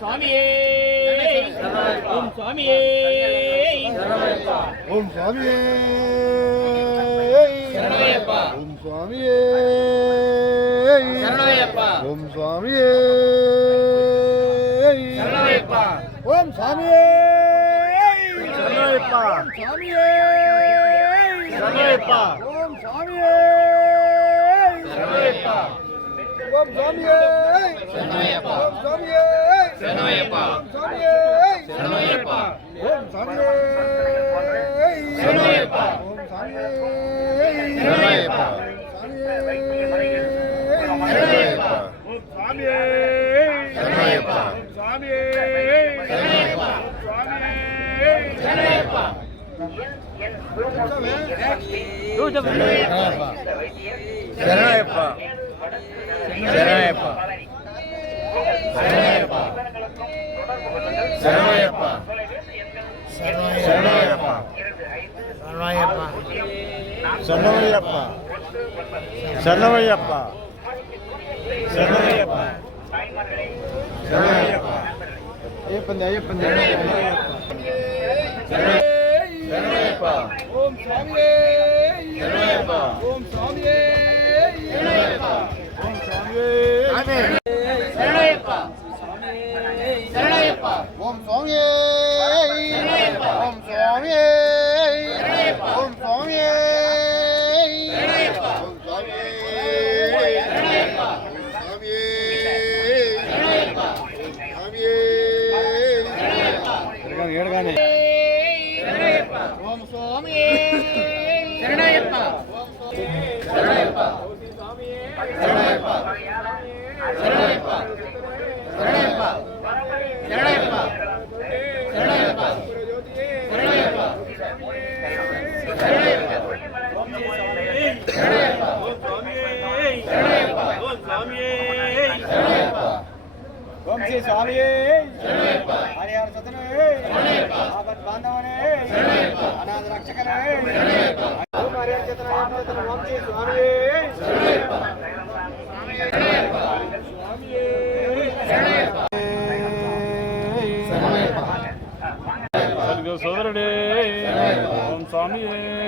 சுவாமியே. ஓம் சுவாமியே. ஓம் சுவாமியே. ஓம் சுவாமியே. ஓம் சுவாமியே. ஓம் சுவாமியே. ஓம் சுவாமியே. ஓம் சுவாமியே. ஓம் சுவாமியே. ஓம் சுவாமியே. சரணமையப்பா சரணமையப்பா ஓம் சரணமையப்பா ஓம் சரணமையப்பா சரணமையப்பா ஓம் சாமியே சரணமையப்பா ஓம் சரணையப்பா சரணையப்பா சரணையப்பா சரணையப்பா சரணையப்பா சரணையப்பா சரணையப்பா ஐயப்பன் ஐயப்பன் சரணையப்பா ஓம் சாமியே சரணையப்பா ஓம் சாமியே சரணையப்பா ஓம் சாமியே ஆமென். ವಂಶಿ ಸ್ವಾಮಿಯೇ ಹರಿಹರ ಸತನೇ ಆಪತ್ ಬಾಂಧವನೇ ಅನಾಥ ರಕ್ಷಕನೇ ಹರಿಹರ ಚತನ ವಂಶಿ ಸ್ವಾಮಿಯೇ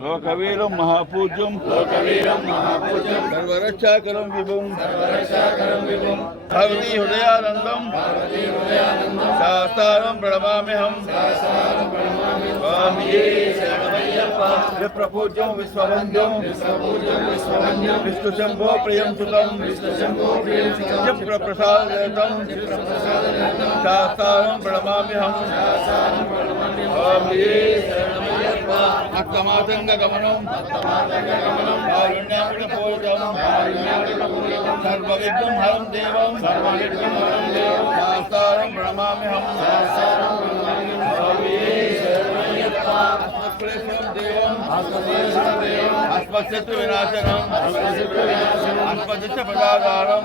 लोकवीरं महापूज्यं। लोकवीरं महापूज्यं। सर्वरक्षाकरं विभुं। सर्वरक्षाकरं विभुं। भवती हृदयानन्दं भवती हृदयानन्दं शास्तारं प्रणमाम्यहं। शास्तारं प्रणमामि स्वामिये विप्रपूज्यं विश्ववन्द्यं। विश्वपूज्यं विश्ववन्द्यं। विष्णुशम्भो प्रियं सुतं। विष्णुशम्भो प्रियं सुतं। शास्तारं प्रणमाम्यहं। शास्तारं प्रणमामि భక్తమాతంగ గమనం కారుణ్యాపుట పూజితం సర్వవిఘ్నం హరం దేవం శాస్తారం ప్రణమామ్యహం అస్మశత్రు వినాశనం అస్మశత్రు ప్రజాదారం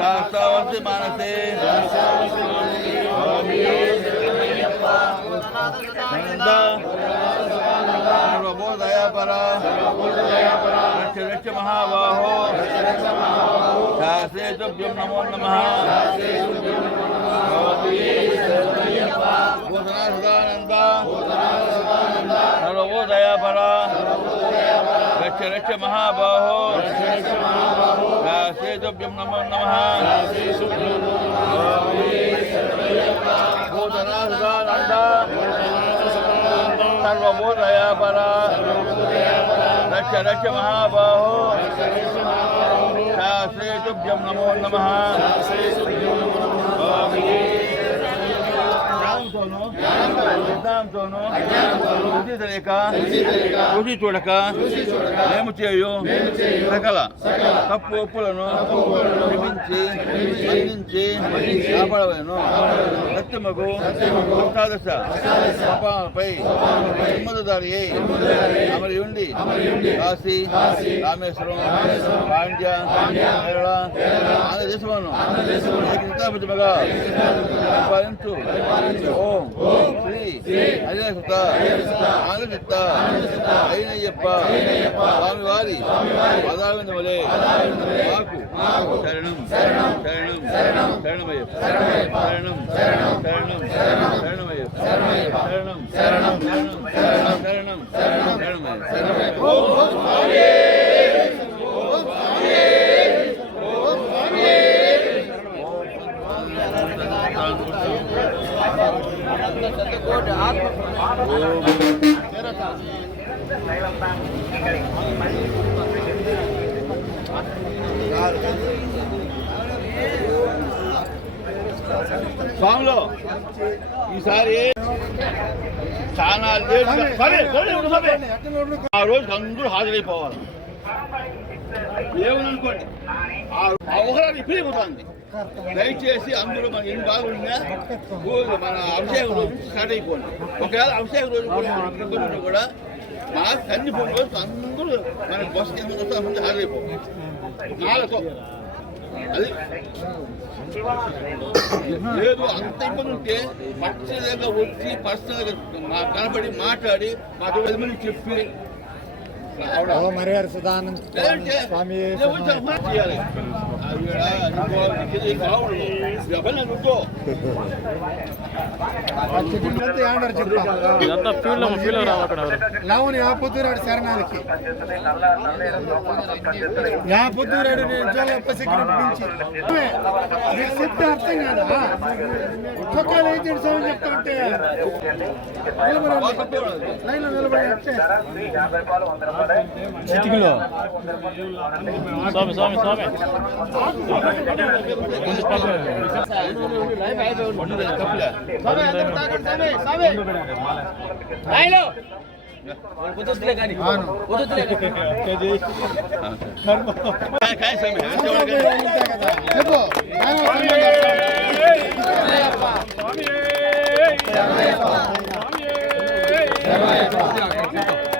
శాస్త్రావస్తి మనసే. నంద రక్ష రక్ష మహాబాహో శాస్త్రే తుభ్యం నమో నమః భూతనా సదానంద రక్ష రక్ష మహాబాహో సర్వయజ్ఞం నమో నమ సర్వమూర్తయ పర రక్ష రక్ష మహాబాహో శాస్త్రేతుభ్యం నమో నమ జ్ఞానంతోనూ విజ్ఞానంతోనూ రుచి తెలియక రుచి చూడక మేము చేయు సకల తప్పు ఒప్పులను క్షమించి మన్నించి కాపాడవలను. సత్యమగు అష్టాదశ పాపాలపై నిమ్మదారి అమరి ఉండి కాశీ రామేశ్వరం పాండ్య కేరళ ఆంధ్రదేశమును ఏకీకృతమగా పరిపాలించు ఓం శ్రీ హరిహసుత ఆనందిత అయినయ్యప్ప స్వామివారి పదావిందములే మాకు శరణం. சரணம். சரணமயம் சரணம். சரணம். சரணமயம் சரணம். சரணம். சரணம். சரணமயம் ஆத்ம స్వామిలో ఈసారి చాలా సరే సరే. ఆ రోజు అందరూ హాజరైపోవాలి. ఏమని అనుకోండి. ఆ అవసరాన్ని ఇప్పుడు పోతుంది. దయచేసి అందరూ మన ఎన్ని బాగా ఉన్నా ఊరు మన అభిషేకం రోజు స్టార్ట్ అయిపోండి. ఒకవేళ అభిషేకం రోజు కూడా కూడా మా పోయిన రోజు అందరూ మన బస్ కింద వస్తే అందరూ హాజరైపోవాలి. నాలుగు లేదు అంత ఇబ్బంది ఉంటే పర్సనల్గా వచ్చి పర్సనల్గా మా కనపడి మాట్లాడి మాకు పది మంది చెప్పి మరిగారు లేదంటే స్వామి లావుని ఆ పొద్దురాడు శరణాలకి యా పొద్దురాడు నేను నుంచి నీకు చెప్తే అర్థం కాదా చొక్కాలు ఏం చేసి స్వామి చెప్తా ఉంటే. లైన్లో నిలబడి అంటే చిటికలో. స్వామి స్వామి స్వామి.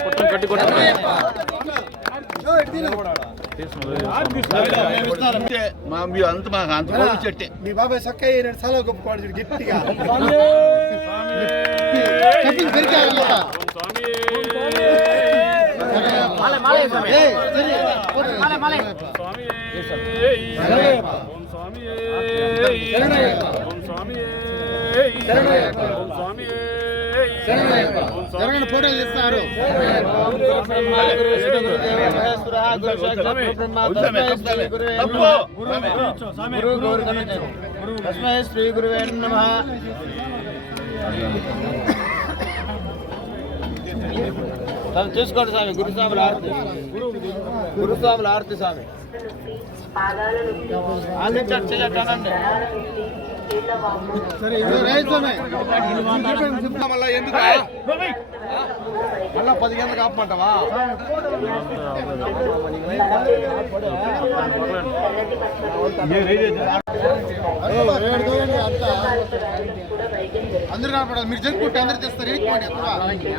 కొట్టం కట్టి. మీరు అంత మాకు అంత కోరి చెట్టే మీ బాబాయ్ సక్కయ్య రెండు సార్లు గొప్పవాడు చూడు గట్టిగా చెప్పింది సరిగ్గా జరగని ఫోటోలు తీస్తున్నారు. శ్రీ గురువే నమ చూసుకోండి స్వామి గురుస్వాముల ఆరతి. గురుస్వాముల ఆరతి స్వామి. ఆలోచించండి చెయ్యటానండి సరే మళ్ళా పది గంటలకు ఆపమంటావా అందరూ కనపడాలి మీరు జరుపుకుంటే అందరు చేస్తారు ఎక్కువండి అందరూ ఉండండి.